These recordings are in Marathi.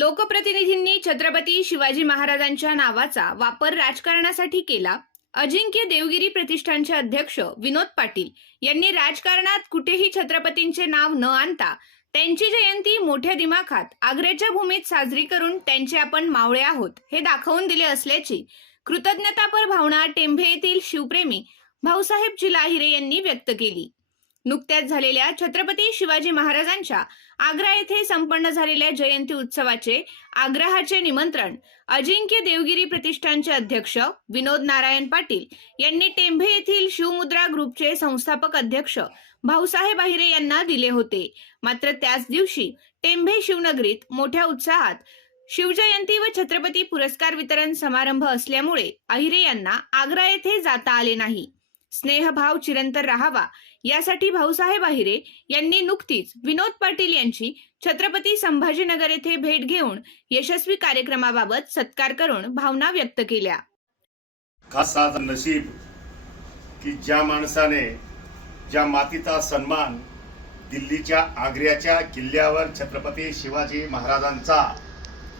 लोकप्रतिनिधींनी छत्रपती शिवाजी महाराजांच्या नावाचा वापर राजकारणासाठी केला. अजिंक्य देवगिरी प्रतिष्ठानचे अध्यक्ष विनोद पाटील यांनी राजकारणात कुठेही छत्रपतींचे नाव न आणता त्यांची जयंती मोठ्या दिमाखात आग्र्याच्या भूमीत साजरी करून त्यांचे आपण मावळे आहोत हे दाखवून दिले असल्याची कृतज्ञतापर भावना टेंभे येथील शिवप्रेमी भाऊसाहेब चिलाहिरे यांनी व्यक्त केली. नुकत्याच झालेल्या छत्रपती शिवाजी महाराजांच्या आग्रा येथे संपन्न झालेल्या जयंती उत्सवाचे आग्रहाचे निमंत्रण अजिंक्य देवगिरी प्रतिष्ठानचे अध्यक्ष विनोद नारायण पाटील यांनी टेंभे येथील शिवमुद्रा ग्रुपचे संस्थापक अध्यक्ष भाऊसाहेब आहिरे यांना दिले होते. मात्र त्याच दिवशी टेंभे शिवनगरीत मोठ्या उत्साहात शिवजयंती व छत्रपती पुरस्कार वितरण समारंभ असल्यामुळे अहिरे यांना आग्रा येथे जाता आले नाही. स्नेहभाव चिरंतर राहावा. यासाठी भाऊसाहेब अहिरे यांनी नुकतीच विनोद पाटील यांची छत्रपती संभाजीनगर येथे भेट घेऊन यशस्वी कार्यक्रमाबाबत सत्कार करून भावना व्यक्त केल्या. नशीब की ज्या माणसाने ज्या मातीचा सन्मान दिल्लीच्या आग्र्याच्या किल्ल्यावर छत्रपती शिवाजी महाराजांचा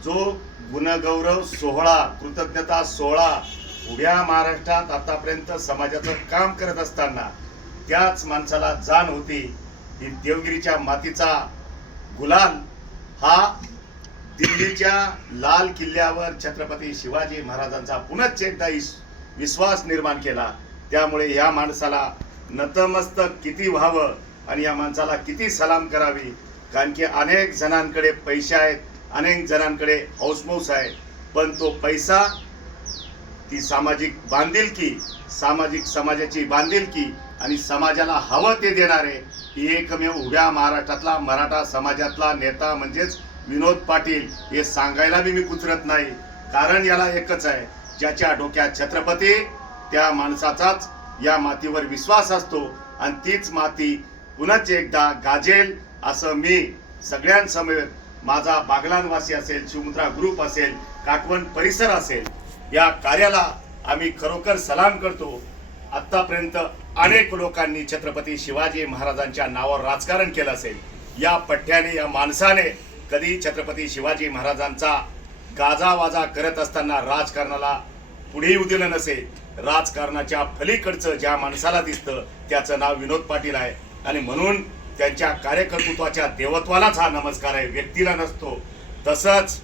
जो गुणगौरव सोहळा कृतज्ञता सोहळा उड्या महाराष्ट्रात आतापर्यंत समाजाचं काम करत असताना त्याच माणसाला जाण होती की देवगिरीच्या मातीचा गुलाल हा दिल्लीच्या लाल किल्ल्यावर छत्रपती शिवाजी महाराजांचा पुनश्च एकदा इस- विश्वास निर्माण केला. त्यामुळे या माणसाला नतमस्तक किती व्हावं आणि या माणसाला किती सलाम करावी? कारण की अनेक जणांकडे पैसे आहेत अनेक जणांकडे हौसमौस आहे. पण तो पैसा ती सामाजिक बांधिलकी सामाजिक समाजाची बांधिलकी आणि समाजाला हवं ते देणारे ही एकमेव उभ्या महाराष्ट्रातला मराठा समाजातला नेता म्हणजेच विनोद पाटील हे सांगायला बी मी कुचरत नाही. कारण याला एकच आहे ज्याच्या डोक्यात छत्रपती त्या माणसाचाच या मातीवर विश्वास असतो आणि तीच माती पुनच एकदा गाजेल असं मी सगळ्यांसमोर माझा बागलानवासी असेल शिवमुद्रा ग्रुप असेल काटवण परिसर असेल या कार्याला आम्ही खरोखर सलाम करतो. आतापर्यंत अनेक लोकांनी छत्रपती शिवाजी महाराजांच्या नावावर राजकारण केलं असेल. या पठ्ठ्याने या माणसाने कधी छत्रपती शिवाजी महाराजांचा गाजावाजा करत असताना राजकारणाला पुढे येऊ दिलं नसेल राजकारणाच्या फलीकडचं ज्या माणसाला दिसतं त्याचं नाव विनोद पाटील आहे. आणि म्हणून त्यांच्या कार्यकर्तृत्वाच्या देवत्वालाच हा नमस्कार आहे. व्यक्तीला नसतो. तसंच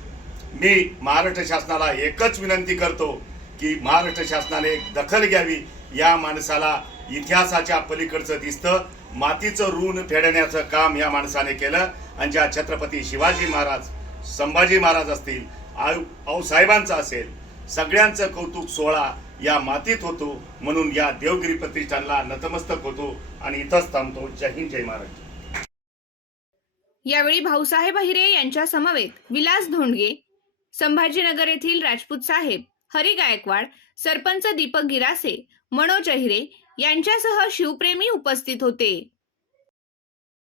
मी महाराष्ट्र शासनाला एकच विनंती करतो की महाराष्ट्र शासनाने दखल घ्यावी. या माणसाला इतिहासाच्या पलीकडचं दिसतं. मातीचं ऋण फेडण्याचं काम या माणसाने केलं. आणि ज्या छत्रपती शिवाजी महाराज संभाजी महाराज असतील आयु आऊसाहेबांचा असेल सगळ्यांचं कौतुक सोहळा या मातीत होतो. म्हणून या देवगिरी प्रतिष्ठानला नतमस्तक होतो आणि इथंच थांबतो. जय हिंद जय महाराज यावेळी भाऊसाहेब अहिरे यांच्या समवेत विलास धोंडगे संभाजीनगर येथील राजपूत साहेब हरी गायकवाड सरपंच दीपक गिरासे मनोज अहिरे यांच्यासह शिवप्रेमी उपस्थित होते.